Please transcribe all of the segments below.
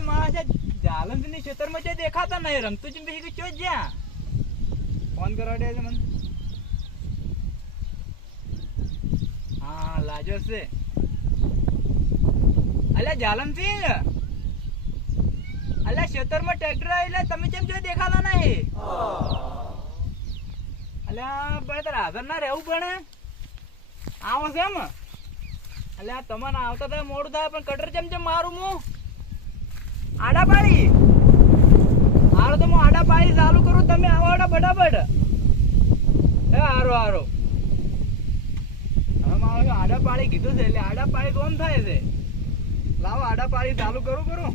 માણસ છે જાલંધની ખેતરમાં જે દેખાતા નહીં, રમતું જ બેસી ગયું જ્યાં? ફોન કરવા દે છે મને. હા, લાજો છે. અલ્યા જાલમસિંહ અલ્યા ખેતરમાં ટ્રેક્ટર એટલે તમે કેમ જો દેખાતા નહીં? અલ્યા, ભાઈ, તારે હાજર ના રહેવું પડે. આવો છે પણ કટર જેમ જેમ મારું હું આડા પાડી. હારો તો હું આડા પાડી ચાલુ કરું, તમે આવો આડા બડાબડ હે હારો હારો. હવે મારો આડા પાડી કીધું છે, એટલે આડા પાડી કોમ થાય છે. લાવો આડા પાડી ચાલુ કરું કરું.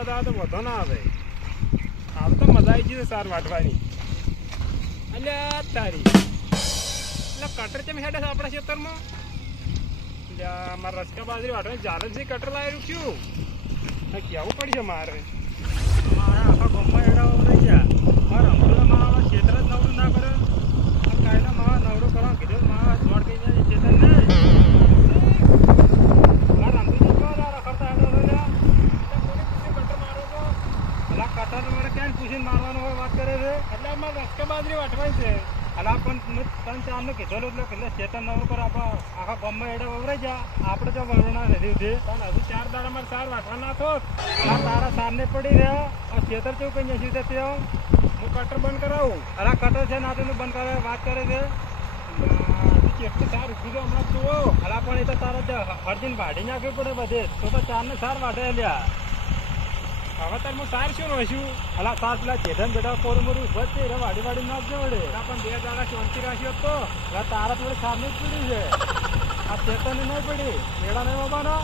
વરસાદ આવે તો વધો ના આવે. આવે તો મજા આવી જશે સાર વાટવાની. અલ્યા તારી. એટલે કટર ચમ હેડે આપણા ખેતરમાં? એટલે મારા રસકા બાજરી વાટવાની જાલન છે કટર લાવી રૂક્યું આ કેવું પડશે મારે? મારા આખા ગમમાં હેડા ગયા. મારા ખેતર જ નવરું ના કરે આ કાયના મારા નવરો કરવા કીધું મારા જોડ કઈ જાય ખેતર ને મારા રમતું કેવા દાડા કરતા હેડો છો લ્યા? ત્યાં કોને પૂછ્યું કટર મારો છો? અલા કટર મારે ક્યાં પૂછીને મારવાનું હોય વાત કરે છે એટલે અમારે રસ્કે બાજરી વાટવાની છે. અને પણ ત્રણ ચારનું કીધેલું એટલે એટલે ચેતન નવરું પર આપણા આખા ગામમાં એડા વવરાઈ જા આપણે તો વરણા નથી ઉઠી પણ હજુ ચાર દાડા મારે સાર વાટવા ના થો અલા તારા સારને પડી રહ્યા. આ ચેતર કેવું કઈ નથી તે હું કટર બંધ કરાવું. અરે કટર છે ના તેનું બંધ કરાવે વાત કરે છે. કેટલું સાર હમણાં જુઓ. અલા પણ એ તો તારા હરજીન વાઢી નાખવી પડે બધે. તો તો ચાર ને સાર વાઢે લ્યા હવે તાર હું સાર શું નોશું અલા સાર પેલા ચેતન બેટા કોરું મરું છે એટલે વાડી વાડી નાખજો વડે પણ બે દાડા શાંતિ રાખ્યો તો એટલે તારા થોડી સારની જ પડી છે. આ ચેતન નહીં પડી. એડા નહીં બાબાનો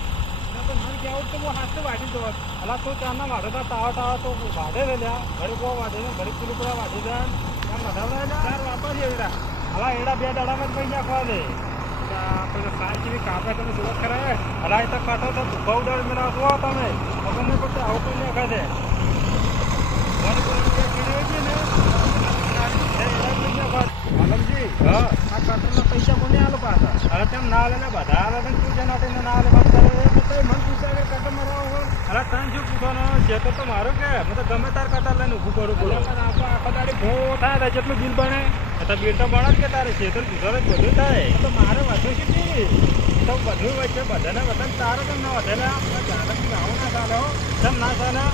પણ મને કહેવું તો હું હાથ વાટી દો અલા તું ચારના વાઢો તા તાવા તાવા તો વાઢે રે લ્યા. ઘરે બહુ વાઢે ને ઘરે પેલું પેલા વાઢી દે આમ વધારે ચાર વાપરી એડા અલા એડા બે દાડામાં જ પૈસા નાખવા દે. આપણે સારી કેવી કાપે તમે જુઓ ખરા. અલા એ તો કાઢો તો ભાવ દર મેળા તમે ખબર નહીં પડતી આવું કોઈ નાખે છે. મને કોઈ જે કીધું છે ને એ એડા કોઈ હા. આ કટરના પૈસા કોને આલો પાછા? અરે તેમ ના લે ને બધા આલે ને તેને ના લે વાત કરે તો મન પૂછા કે કટર મરાવો અરે તને શું પૂછવાનો? જે તો મારો કે. હું તો ગમે તાર કટર લઈને ઊભું કરું બોલો. આખો દાડી ભો થાય જેટલું બિલ બને. તો બિલ તો બને કે તારે. ખેતર જ બધું થાય. તો મારે વાંધો છે તો બધું વચ્ચે બધાને વતન. તારે કેમ ના વધે ને જાનક આવું ના ચાલે કેમ ના ચાલે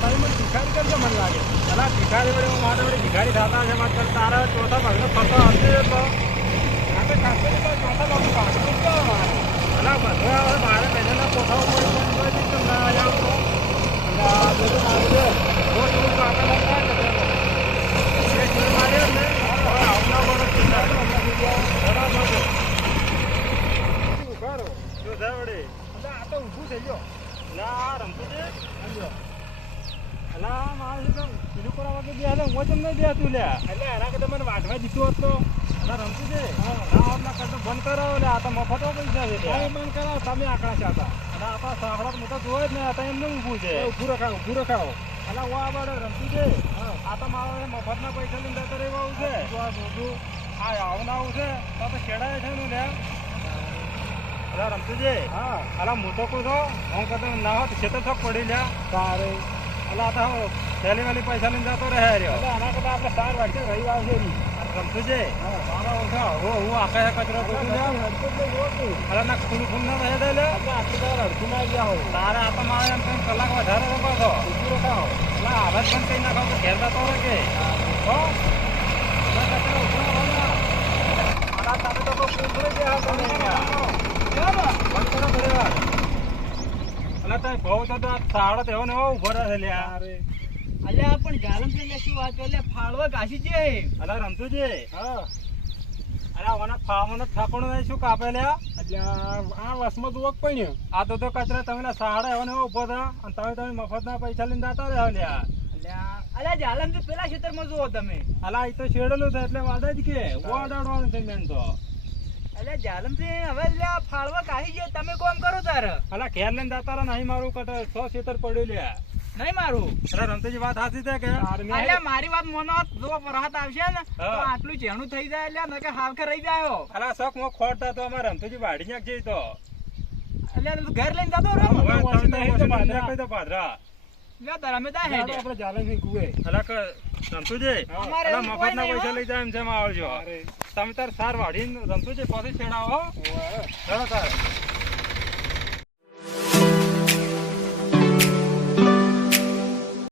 તારી મને ભિખારી કરજો મને લાગે? પેલા ભિખારી વડે મારે વડે ભિખારી થતા છે માત્ર તારા ચોથા ભાગનો ફસો હશે તો. આપણે ખાસ કરીને તો ચોથા ભાગનો ભાગ તો તો મારે અલા, બધું મારે પણ કોઈ દીકરો ના આવ્યા? બધું રડે આ થઈ ગયો. ના રમતું છે? અલા માણસ પેલું કરવા હું તમને બે હતું લ્યા. એટલે એના કરતા મને વાટવા દીધું હોત તો. રમતું છે? ના હોત બંધ કરાવો લે આ તો મફત પૈસા છે બંધ કરાવો તમે આંકડા છે અને આપણા સાંભળા મોટા જોવે જ ને આ એમને ઊભું છે. ઊભું રખાવો ઊભું રખાવો. અલા રમતું છે? આ તો મારા મફતના પૈસા લઈને જતો રહેવા આવું છે. આ આવું ના આવું છે. તો ખેડાય છે ને લ્યા. અલા રમતુજી હા. અલા તો કોઈ છો હું કદો ના હોત છે તો થક પડી લ્યા. તારે. અલા તો થેલી વાલી પૈસા લઈને જતો રહે રહ્યો એટલે આના કરતા આપણે સાર વાગશે રહી આવશે રમતુજી મારા ઓછા હો હું આખા કચરો લ્યા. અલા ના ખૂન ખૂન ના રહે દે આટલું તો અડધું ના ગયા હો તારે આ તો મારે એમ કઈ કલાક વધારે તો ઉભું રખાવો અલા આવાજ પણ કઈ નાખો તો ઘેર જતો રહે કે. હો અલા કચરો ઊભો રહો અલા તમે તો કોઈ કૂતરો જ હા તમે અહીંયા. કેમ? બંધ કરો થોડી વાર. બહુ તો તો આ તાળો તો ને ઊભો રહે છે લ્યા. અલ્યા પણ જાલમ છે લે શું વાત કરે લે ફાળવા ઘાસી છે. અલા રમતુજી. અલા ઓના ફામોનો થાપણો ને શું કાપે લ્યા? આ વસમાં દુવક પડ્યું આ તો તો કચરા તમે સાડા એવો ને ઊભો ઊભો થા અને તમે તમે મફતના પૈસા લઈને જતા રહ્યા લ્યા. અલ્યા અલ્યા જાલમ છે પેલા ખેતરમાં જુઓ તમે. અલા એ તો છેડેલું છે એટલે વાદે જ કે. વાડાડવાનું છે મેન તો. અલ્યા જાલમ છે હવે લ્યા ફાળવા ઘાસી છે તમે કોમ કરો તાર. અલા ઘેર લઈને જતા રહ્યા નહીં મારું કટર સો ખેતર પડ્યું લ્યા. નહીં મારું. અલા રમતુજી વાત સાચી છે કે? અલ્યા મારી વાત મોનો. જો રાહત આવશે ને તો આટલું જેણું થઈ જાય એટલે નકે હાવખે રહી જાય. અલા શોખમાં ખોટતા તો અમારે રમતુજી વાડી નાખ જઈ તો. એટલે ઘર લઈને જતો રહો. તો ઓછું લઈને નાખી દો. પાદરા. લ્યો તાર અમે તા હેડે અલા અમારે મફતના પૈસા લઈ જાય એમ જેમ આવજો તમે તાર સાર વાઢીને રમતુજી પછી છેડાવો. ચલો તાર.